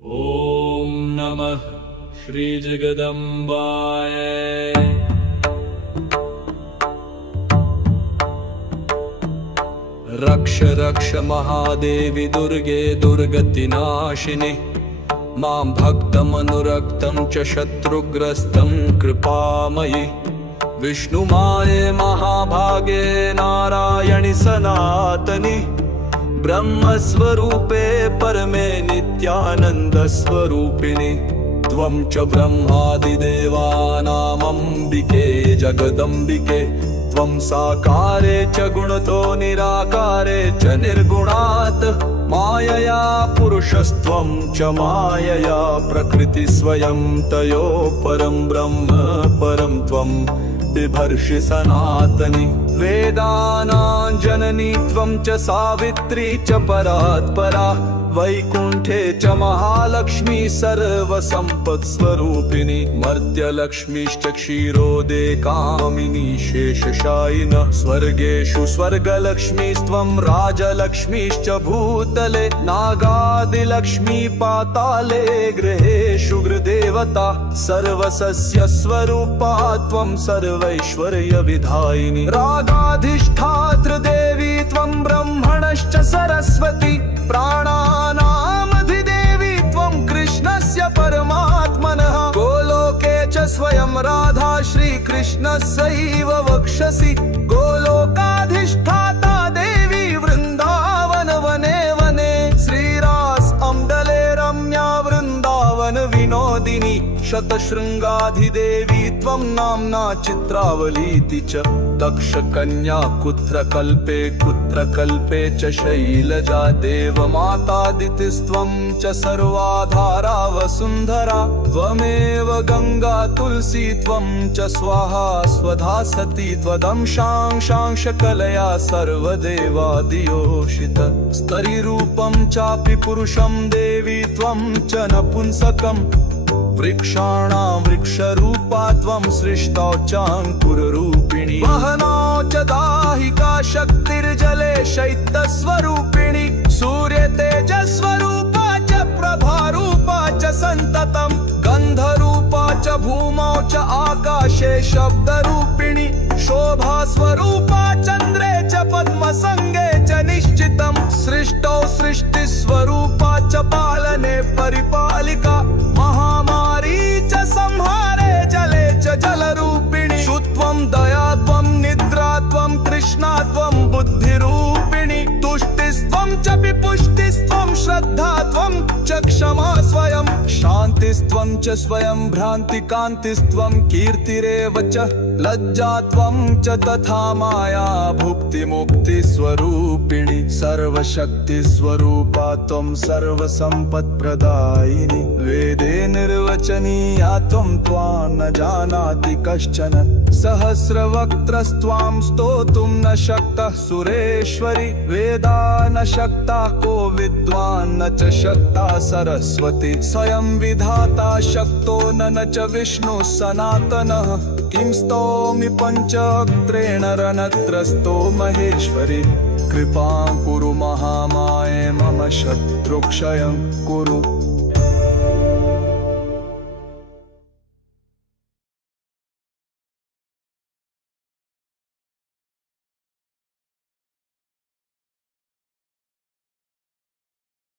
ॐ नमः श्रीजगदम्बाय। रक्ष रक्ष महादेवी दुर्गे दुर्गतिनाशिनि, मां भक्तमनुरक्तं च शत्रुग्रस्तं कृपामयि। विष्णुमाये महाभागे नारायणि सनातनि, ब्रह्मस्वरूपे परमे नित्यानन्दस्वरूपिणि। त्वं च ब्रह्मादिदेवानामम्बिके जगदम्बिके, त्वं साकारे च गुणतो निराकारे च निर्गुणात्। मायया पुरुषस्त्वं च मायया प्रकृति स्वयं, तयो परं ब्रह्म परं त्वं बिभर्षि सनातनि। वेदानां जननी त्वं च सावित्री च परात्परा, वैकुण्ठे च महालक्ष्मी सर्वसम्पत्स्वरूपिणी। मर्त्यलक्ष्मीश्च क्षीरोदे कामिनी शेषशायिनः, स्वर्गेषु स्वर्गलक्ष्मीस्त्वं राजलक्ष्मीश्च भूतले। नागादिलक्ष्मी पाताले गृहेषु गृहदेवता, सर्वसस्यस्वरूपा त्वं सर्वैश्वर्यविधायिनी। रागाधिष्ठातृदेवी त्वं ब्रह्मणश्च सरस्वती, प्राणानामधिदेवी त्वं कृष्णस्य परमात्मनः। गोलोके च स्वयं राधा श्रीकृष्णस्यैव वक्षसि, गोलोकाधिष्ठाता देवी वृन्दावन वने वने। श्रीरास अम्बले रम्या वृन्दावन विनोदिनी, शतशृङ्गाधिदेवी त्वं नाम्ना चित्रावलीति च। दक्षकन्या कुत्रकल्पे कुत्रकल्पे च शैलजा, देवमातादितिस्त्वं च सर्वाधारा वसुन्धरा। त्वमेव गङ्गा तुलसी त्वं च स्वाहा स्वधा सती, त्वदंशांशांशकलया सर्वदेवादियोषित। स्तरीरूपं चापि पुरुषं देवी त्वं च नपुंसकम्, वृक्षाणां वृक्षरूपा त्वं सृष्टौ चाङ्कुररूपिणी। वहनौ च दाहिका शक्तिर्जले शैत्यस्वरूपिणी, सूर्यतेजस्वरूपा च प्रभारूपा च सन्ततं। गन्धरूपा च भूमौ च आकाशे शब्दरूपिणी, शोभास्वरूपा चन्द्रे च पद्मसङ्गे च निश्चितं। सृष्टौ सृष्टिस्वरूपा च पालने परिपालिका, महामारी च संहारे जले च जलरूपिणी। शुत्वं दया त्वं निद्रा त्वं कृष्णा त्वं बुद्धिरूपिणी, तुष्टिस्त्वं च पुष्टिस्त्वं श्रद्धा त्वं च क्षमा स्वयं। शान्तिस्त्वं च स्वयं भ्रान्तिकान्तिस्त्वं कीर्तिरेव च, लज्जा त्वं च तथा माया भुक्तिमुक्तिस्वरूपिणी। सर्वशक्तिस्वरूपा त्वं सर्वसम्पत्प्रदायिनी, वेदे निर्वचनीया त्वं त्वां न जानाति कश्चन। सहस्रवक्त्रस्त्वां स्तोतुं न शक्तः सुरेश्वरि, वेदा न शक्ता को विद्वान् न च शक्ता सरस्वती। स्वयं विधाता शक्तो न च विष्णुः सनातनः, किं स्तौमि पञ्चाक्षरेण रणत्रस्तो महेश्वरि। कृपां कुरु महामाये मम शत्रुक्षयं कुरु।